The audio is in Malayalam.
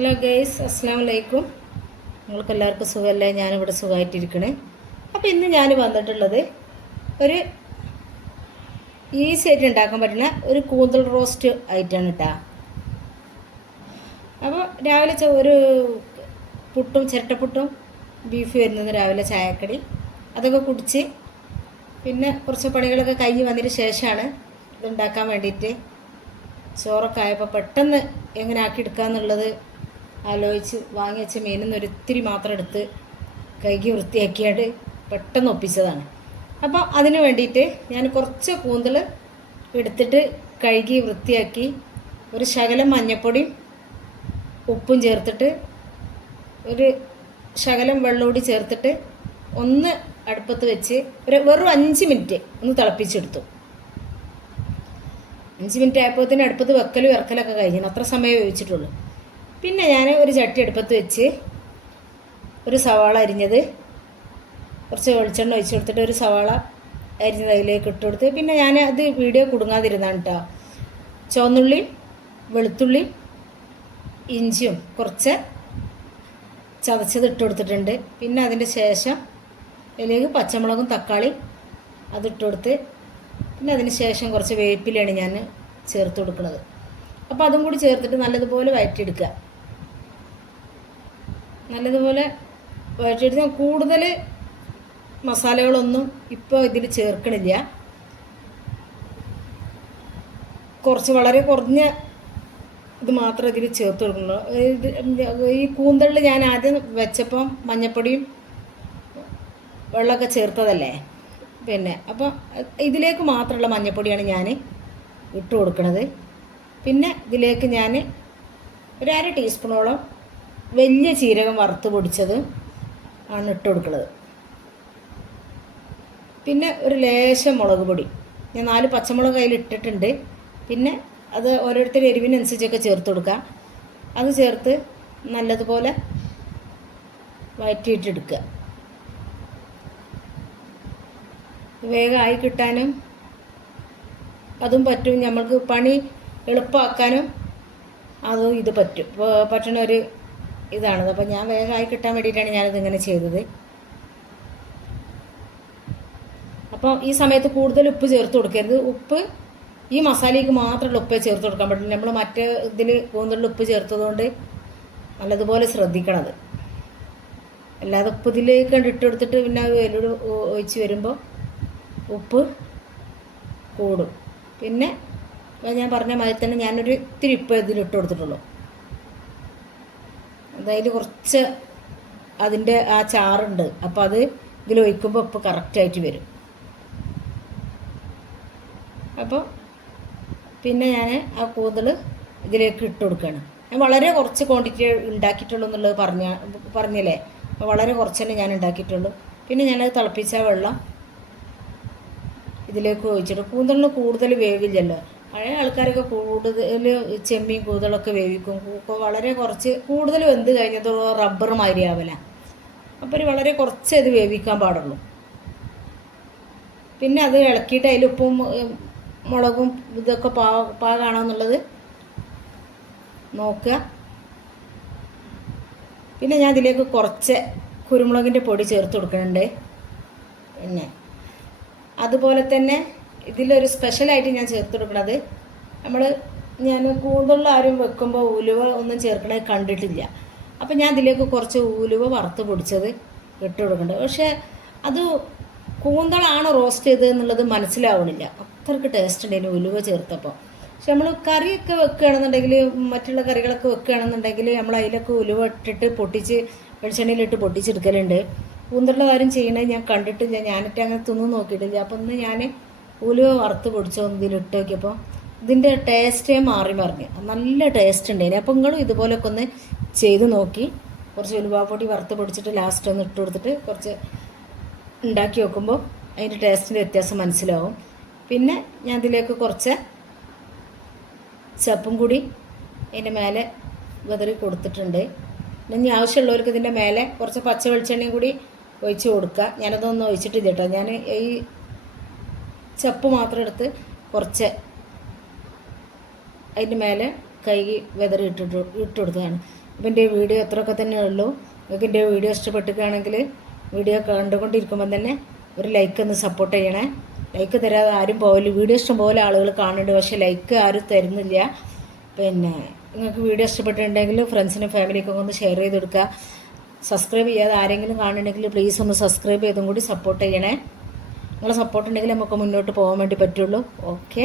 ഹലോ ഗൈസ്, അസ്സാം വലൈക്കും. നിങ്ങൾക്ക് എല്ലാവർക്കും സുഖമല്ലേ? ഞാനിവിടെ സുഖമായിട്ടിരിക്കണേ. അപ്പോൾ ഇന്ന് ഞാൻ വന്നിട്ടുള്ളത് ഒരു ഈസി ആയിട്ട് ഉണ്ടാക്കാൻ പറ്റുന്ന ഒരു കൂന്തൽ റോസ്റ്റ് ആയിട്ടാണ് കേട്ടോ. അപ്പോൾ രാവിലെ ഒരു പുട്ടും ചിരട്ടപ്പുട്ടും ബീഫ് വരുന്നത് രാവിലെ ചായക്കടി അതൊക്കെ കുടിച്ച് പിന്നെ കുറച്ച് പണികളൊക്കെ കഴിഞ്ഞ് വന്നതിന് ശേഷമാണ് ഇതുണ്ടാക്കാൻ വേണ്ടിയിട്ട് ചോറൊക്കെ ആയപ്പോൾ പെട്ടെന്ന് എങ്ങനെ ആക്കിയെടുക്കാമെന്നുള്ളത് ആലോചിച്ച് വാങ്ങി വെച്ച മീനിൽ നിന്ന് ഒരിത്തിരി മാത്രം എടുത്ത് കഴുകി വൃത്തിയാക്കിയായിട്ട് പെട്ടെന്ന് ഒപ്പിച്ചതാണ്. അപ്പോൾ അതിന് വേണ്ടിയിട്ട് ഞാൻ കുറച്ച് കൂന്തൽ എടുത്തിട്ട് കഴുകി വൃത്തിയാക്കി ഒരു ശകലം മഞ്ഞൾപ്പൊടിയും ഉപ്പും ചേർത്തിട്ട് ഒരു ശകലം വെള്ളമൂടി ചേർത്തിട്ട് ഒന്ന് അടുപ്പത്ത് വെച്ച് വെറും 5 മിനിറ്റ് ഒന്ന് തിളപ്പിച്ചെടുത്തു. 5 മിനിറ്റ് ആയപ്പോഴത്തേന് അടുപ്പത്ത് വെക്കലും ഇറക്കലൊക്കെ കഴിഞ്ഞു. അത്ര സമയം ഉപയോഗിച്ചിട്ടുള്ളൂ. പിന്നെ ഞാൻ ഒരു ചട്ടി അടുപ്പത്ത് വെച്ച് ഒരു സവാള അരിഞ്ഞത് കുറച്ച് വെളിച്ചെണ്ണ ഒഴിച്ച് കൊടുത്തിട്ട് ഒരു സവാള അരിഞ്ഞത് അതിലേക്ക് ഇട്ട് കൊടുത്ത് പിന്നെ ഞാൻ അത് വീഡിയോ കുടുങ്ങാതിരുന്നാണ് കേട്ടോ. ചുവന്നുള്ളിയും വെളുത്തുള്ളിയും ഇഞ്ചിയും കുറച്ച് ചതച്ചത് ഇട്ട് കൊടുത്തിട്ടുണ്ട്. പിന്നെ അതിൻ്റെ ശേഷം അതിലേക്ക് പച്ചമുളകും തക്കാളി അതിട്ട് കൊടുത്ത് പിന്നെ അതിന് ശേഷം കുറച്ച് വേപ്പിലയാണ് ഞാൻ ചേർത്ത് കൊടുക്കുന്നത്. അപ്പോൾ അതും കൂടി ചേർത്തിട്ട് നല്ലതുപോലെ വഴറ്റിയെടുക്കുക. നല്ലതുപോലെ വഴറ്റിയെടുത്ത് കൂടുതൽ മസാലകളൊന്നും ഇപ്പോൾ ഇതിൽ ചേർക്കണില്ല. വളരെ കുറഞ്ഞ ഇത് മാത്രമേ ഇതിൽ ചേർത്ത് കൊടുക്കുന്നുള്ളൂ. ഈ കൂന്തളിൽ ഞാൻ ആദ്യം വെച്ചപ്പം മഞ്ഞൾപ്പൊടിയും വെള്ളമൊക്കെ ചേർത്തതല്ലേ. പിന്നെ അപ്പോൾ ഇതിലേക്ക് മാത്രമുള്ള മഞ്ഞൾപ്പൊടിയാണ് ഞാൻ ഇട്ട് കൊടുക്കുന്നത്. പിന്നെ ഇതിലേക്ക് ഞാൻ ഒരു 1/2 ടീസ്പൂണോളം വലിയ ജീരകം വറുത്ത് പൊടിച്ചത് ആണ് ഇട്ട് കൊടുക്കുന്നത്. പിന്നെ ഒരു ലേശം മുളക് പൊടി, ഞാൻ 4 പച്ചമുളക് അതിൽ ഇട്ടിട്ടുണ്ട്. പിന്നെ അത് ഓരോരുത്തരുടെ എരിവിനനുസരിച്ചൊക്കെ ചേർത്ത് കൊടുക്കുക. അത് ചേർത്ത് നല്ലതുപോലെ വഴറ്റിയിട്ടെടുക്കുക. വേഗമായി കിട്ടാനും അതും പറ്റും, നമ്മൾക്ക് പണി എളുപ്പമാക്കാനും അതും ഇത് പറ്റണ ഒരു ഇതാണത്. അപ്പോൾ ഞാൻ വേഗമായി കിട്ടാൻ വേണ്ടിയിട്ടാണ് ഞാനിതിങ്ങനെ ചെയ്തത്. അപ്പോൾ ഈ സമയത്ത് കൂടുതൽ ഉപ്പ് ചേർത്ത് കൊടുക്കരുത്. ഉപ്പ് ഈ മസാലയ്ക്ക് മാത്രമുള്ള ഉപ്പേ ചേർത്ത് കൊടുക്കാൻ പറ്റില്ല. നമ്മൾ മറ്റേ ഇതിൽ കൂന്തലിൽ ഉപ്പ് ചേർത്തതുകൊണ്ട് നല്ലതുപോലെ ശ്രദ്ധിക്കണത്. അല്ലാതെ ഉപ്പ് ഇതിലേക്ക് ഇട്ട് കൊടുത്തിട്ട് പിന്നെ വെല്ലുവിളി ഒഴിച്ച് വരുമ്പോൾ ഉപ്പ് കൂടും. പിന്നെ ഞാൻ പറഞ്ഞ മാതിരി തന്നെ ഞാനൊരു ഇത്തിരി ഉപ്പ് ഇതിലിട്ട് കൊടുത്തിട്ടുള്ളൂ. അതായത് കുറച്ച് അതിൻ്റെ ആ ചാറുണ്ട്, അപ്പോൾ അത് ഇതിൽ ഒഴിക്കുമ്പോൾ ഉപ്പ് കറക്റ്റായിട്ട് വരും. അപ്പോൾ പിന്നെ ഞാൻ ആ കൂന്തൽ ഇതിലേക്ക് ഇട്ട് കൊടുക്കുകയാണ്. ഞാൻ വളരെ കുറച്ച് ക്വാണ്ടിറ്റി ഉണ്ടാക്കിയിട്ടുള്ളൂ എന്നുള്ളത് പറഞ്ഞില്ലേ. അപ്പോൾ വളരെ കുറച്ച് തന്നെ ഞാൻ ഉണ്ടാക്കിയിട്ടുള്ളൂ. പിന്നെ ഞാനത് തിളപ്പിച്ച വെള്ളം ഇതിലേക്ക് ഒഴിച്ചിട്ട്, കൂന്തലിന് കൂടുതൽ വേവില്ലല്ലോ. പഴയ ആൾക്കാരൊക്കെ കൂടുതൽ ചെമ്മീൻ കൂന്തലൊക്കെ വേവിക്കും. വളരെ കുറച്ച് കൂടുതൽ വെന്ത് കഴിഞ്ഞത് റബ്ബർ മാതിരിയാവില്ല. അപ്പോൾ വളരെ കുറച്ച് ഇത് വേവിക്കാൻ പാടുള്ളൂ. പിന്നെ അത് ഇളക്കിയിട്ട് അതിൽ ഉപ്പും മുളകും ഇതൊക്കെ പാകാണോ എന്നുള്ളത് നോക്കുക. പിന്നെ ഞാൻ ഇതിലേക്ക് കുറച്ച് കുരുമുളകിൻ്റെ പൊടി ചേർത്ത് കൊടുക്കുന്നുണ്ട്. പിന്നെ അതുപോലെ തന്നെ ഇതിലൊരു സ്പെഷ്യലായിട്ട് ഞാൻ ചേർത്ത് കൊടുക്കുന്നത്, ഞാൻ കൂന്തലിൽ ആരും വെക്കുമ്പോൾ ഉലുവ ഒന്നും ചേർക്കണത് കണ്ടിട്ടില്ല. അപ്പം ഞാൻ ഇതിലേക്ക് കുറച്ച് ഉലുവ വറുത്ത് പൊടിച്ചത് ഇട്ട് കൊടുക്കുന്നുണ്ട്. പക്ഷേ അത് കൂന്തളാണ് റോസ്റ്റ് ചെയ്തത് എന്നുള്ളത് മനസ്സിലാവണില്ല. അത്രയ്ക്ക് ടേസ്റ്റ് ഉണ്ടായിരുന്നു ഉലുവ ചേർത്തപ്പോൾ. പക്ഷെ നമ്മൾ കറിയൊക്കെ വെക്കുകയാണെന്നുണ്ടെങ്കിൽ, മറ്റുള്ള കറികളൊക്കെ വെക്കുകയാണെന്നുണ്ടെങ്കിൽ നമ്മൾ അതിലൊക്കെ ഉലുവ ഇട്ടിട്ട് പൊട്ടിച്ച് വെളിച്ചെണ്ണയിലിട്ട് പൊട്ടിച്ചെടുക്കലുണ്ട്. കൂന്തളിൻ്റെ കാര്യം ചെയ്യണത് ഞാൻ കണ്ടിട്ടില്ല. ഞാനിട്ട് അങ്ങനെ തിന്നു നോക്കിയിട്ടില്ല. അപ്പം ഒന്ന് ഞാൻ ഉലുവ വറുത്ത് പൊടിച്ചൊന്ന് ഇതിലിട്ട് നോക്കിയപ്പോൾ ഇതിൻ്റെ ടേസ്റ്റേ മാറി മറിഞ്ഞ് നല്ല ടേസ്റ്റ് ഉണ്ടായിരുന്നു. അപ്പോൾ നിങ്ങളും ഇതുപോലൊക്കെ ഒന്ന് ചെയ്ത് നോക്കി. കുറച്ച് ഉലുവാപ്പൊടി വറുത്ത് പൊടിച്ചിട്ട് ലാസ്റ്റ് ഒന്ന് ഇട്ട് കൊടുത്തിട്ട് കുറച്ച് ഉണ്ടാക്കി വെക്കുമ്പോൾ അതിൻ്റെ ടേസ്റ്റിൻ്റെ വ്യത്യാസം മനസ്സിലാവും. പിന്നെ ഞാൻ ഇതിലേക്ക് കുറച്ച് ചപ്പും കൂടി അതിൻ്റെ മേലെ വിതറി കൊടുത്തിട്ടുണ്ട്. ഇനി ആവശ്യമുള്ളവർക്ക് ഇതിൻ്റെ മേലെ കുറച്ച് പച്ച വെളിച്ചെണ്ണയും കൂടി ഒഴിച്ച് കൊടുക്കുക. ഞാനതൊന്നും ഒഴിച്ചിട്ടില്ല കേട്ടോ. ഞാൻ ഈ ചപ്പ് മാത്രം എടുത്ത് കുറച്ച് അതിൻ്റെ മേലെ കഴുകി വെതറി ഇട്ട് കൊടുത്തതാണ്. അപ്പം എൻ്റെ വീഡിയോ അത്രയൊക്കെ തന്നെ ഉള്ളൂ. നിങ്ങൾക്ക് എൻ്റെ വീഡിയോ ഇഷ്ടപ്പെട്ടിരിക്കുകയാണെങ്കിൽ വീഡിയോ കണ്ടുകൊണ്ടിരിക്കുമ്പോൾ തന്നെ ഒരു ലൈക്ക് ഒന്ന് സപ്പോർട്ട് ചെയ്യണേ. ലൈക്ക് തരാതെ ആരും പോകില്ല. വീഡിയോ ഇഷ്ടംപോലെ ആളുകൾ കാണുന്നുണ്ട്, പക്ഷേ ലൈക്ക് ആരും തരുന്നില്ല. പിന്നെ നിങ്ങൾക്ക് വീഡിയോ ഇഷ്ടപ്പെട്ടിട്ടുണ്ടെങ്കിൽ ഫ്രണ്ട്സിനും ഫാമിലിക്കൊക്കെ ഒന്ന് ഷെയർ ചെയ്ത് കൊടുക്കുക. സബ്സ്ക്രൈബ് ചെയ്യാതെ ആരെങ്കിലും കാണുന്നുണ്ടെങ്കിൽ പ്ലീസ് ഒന്ന് സബ്സ്ക്രൈബ് ചെയ്തും കൂടി സപ്പോർട്ട് ചെയ്യണേ. നിങ്ങളെ സപ്പോർട്ട് ഉണ്ടെങ്കിൽ നമുക്ക് മുന്നോട്ട് പോകാൻ വേണ്ടി പറ്റുള്ളൂ. ഓക്കെ.